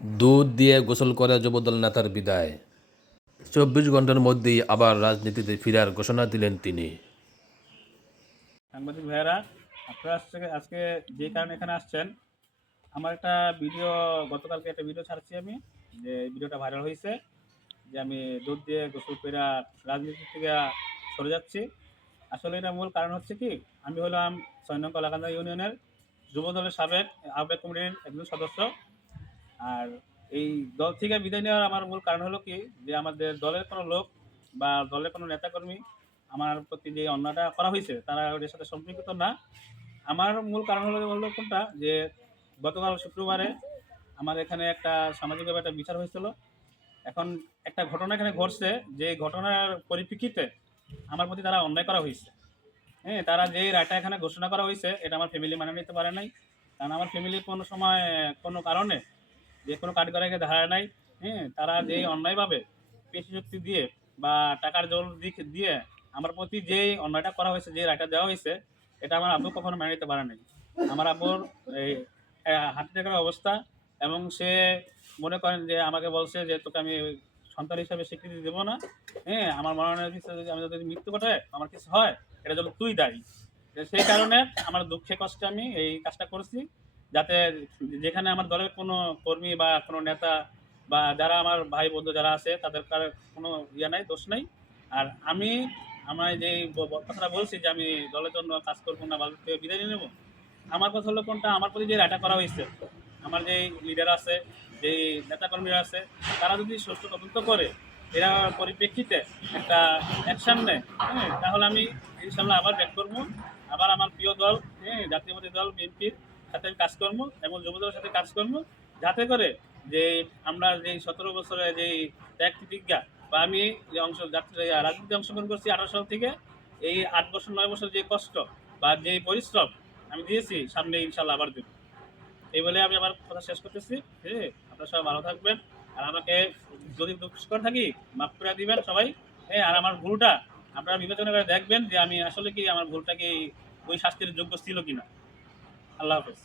দুধ দিয়ে গোসল করে যুবদল নেতার বিদায়। ২৪ ঘন্টার মধ্যেই আবার রাজনীতিতে ফেরার ঘোষণা দিলেন তিনি। সাংবাদিক ভাইয়েরা, আপনারা আজকে যে কারণে এখানে আসছেন, আমার একটা ভিডিও গতকালকে একটা ভিডিও ছাড়ছি আমি, যে ভিডিওটা ভাইরাল হয়েছে যে আমি দুধ দিয়ে গোসল করে রাজনীতি থেকে সরে যাচ্ছি। আসলে এটা মূল কারণ হচ্ছে কি, আমি হলাম ৬ নং কলাকান্দা ইউনিয়নের যুব দলের সাবেক আহ্বায়ক কমিটির একজন সদস্য। আর এই দল থেকে বিদায় নেওয়ার আমার মূল কারণ হলো কি, যে আমাদের দলের কোনো লোক বা দলের কোনো নেতাকর্মী আমার প্রতি যে অন্যায়টা করা হয়েছে তারা ওদের সাথে সম্পৃক্ত না। আমার মূল কারণ হলো কোনটা, যে গতকাল শুক্রবারে আমার এখানে একটা সামাজিকভাবে একটা বিচার হয়েছিল। এখন একটা ঘটনা এখানে ঘটছে, যে ঘটনার পরিপ্রেক্ষিতে আমার প্রতি তারা অন্যায় করা হয়েছে। হ্যাঁ, তারা যে রায়টা এখানে ঘোষণা করা হয়েছে এটা আমার ফ্যামিলি মানে নিতে পারে নাই। কারণ আমার ফ্যামিলি কোনো সময় কোনো কারণে যে কোনো কাঠগড়াইকে ধারা নাই। হ্যাঁ, তারা যে অন্যায়ভাবে পেশি শক্তি দিয়ে বা টাকার জোর দিয়ে আমার প্রতি যেই অন্যায়টা করা হয়েছে, যে রায়টা দেওয়া হয়েছে, এটা আমার আব্বু কখনো মেনে নিতে পারে নাই। আমার আব্বুর এই হাঁটু টাকার অবস্থা, এবং সে মনে করেন যে আমাকে বলছে যে তোকে আমি সন্তান হিসাবে স্বীকৃতি দেবো না। হ্যাঁ, আমার মনোনয়ন পিছনে যদি আমি যদি মৃত্যু ঘটে আমার কিছু হয়, এটা জন্য তুই দায়ী। সেই কারণে আমার দুঃখে কষ্টে আমি এই কাজটা করছি, যাতে যেখানে আমার দলের কোনো কর্মী বা কোনো নেতা বা যারা আমার ভাই বন্ধু যারা আছে তাদের কোনো ইয়ে নাই, দোষ নাই। আর আমি আমার যে কথাটা বলছি যে আমি দলের জন্য কাজ করবো না বা দল থেকে বিদায় নিয়ে নেবো, আমার কথা হলো কোনটা, আমার প্রতি যে রায়টা করা হয়েছে, আমার যে লিডার আছে, যে নেতাকর্মীরা আছে, তারা যদি সুষ্ঠু তদন্ত করে এরা পরিপ্রেক্ষিতে একটা অ্যাকশন নেয়, হ্যাঁ, তাহলে আমি ইনশাল্লাহ আবার ব্যাক করবো। আবার আমার প্রিয় দল, হ্যাঁ, জাতীয়বাদী দল বিএনপির সাথে আমি কাজ করবো এবং যুবদলের সাথে কাজ করবো, যাতে করে যে আমরা যেই ১৭ বছরে যেই ত্যাগ প্রতিজ্ঞা বা আমি যে রাজনীতিতে অংশগ্রহণ করছি ১৮ সাল থেকে, এই ৮ বছর ৯ বছর যে কষ্ট বা যে পরিশ্রম আমি দিয়েছি, সামনে ইনশাল্লাহ আবার দেবো। এই বলে আমি আমার কথা শেষ করতেছি। হ্যাঁ, আপনারা সবাই ভালো থাকবেন। আর আমাকে যদি দুঃখ করে থাকি মাফ করে দিবেন সবাই। হ্যাঁ, আর আমার ভুলটা আপনারা বিবেচনা করে দেখবেন যে আমি আসলে কি আমার ভুলটা কি ওই শাস্তির যোগ্য ছিল কিনা। আল্লাহ হাফেজ।